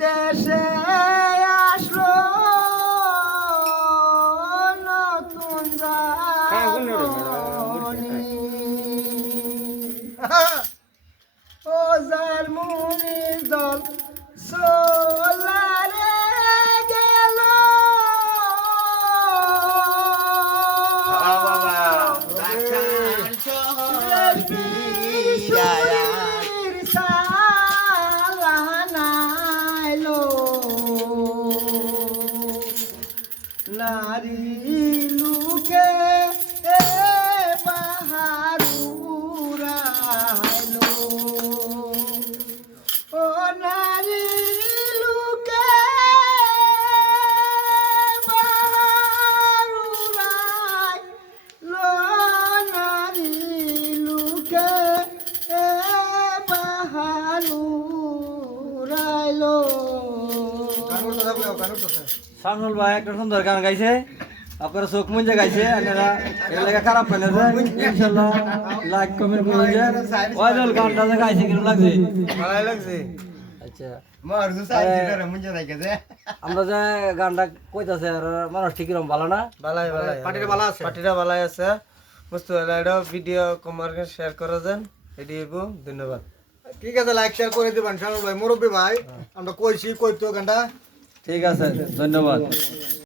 দেশে আসলো নতুন জানি ও যার মুনি দল সোলারে গেল নারী লুকে বাহারুরাইলো ও নারী লুকে বাহারুরাইলো নারী লুকে বাহারুরাইলো শামসুল ভাই একটা সুন্দর গান গাইছে আপনারা চোখ মুঞ্জে গাইছে আপনারা এলাকা খারাপ পেলে ইনশাল্লাহ লাইক কমেন্ট করে যে ওয়াইদল গানটা যে গাইছে কিরকম লাগছে ভালো লাগছে আচ্ছা মার দুসাই যেটা মুঞ্জা রাখছে আমরা যে গানটা কইতাছে আর মানুষ ঠিক কিরকম ভালো না বালাই বালাই পার্টিটা ভালো আছে পার্টিটা ভালো আছে বুঝতে পারলে এটা ভিডিও কমার্কে শেয়ার করে দেন এটি ধন্যবাদ ঠিক আছে লাইক শেয়ার করে দিবেন শামসুল ভাই মুরব্বী ভাই আমরা কইছি কইতো গানটা ঠিক আছে ধন্যবাদ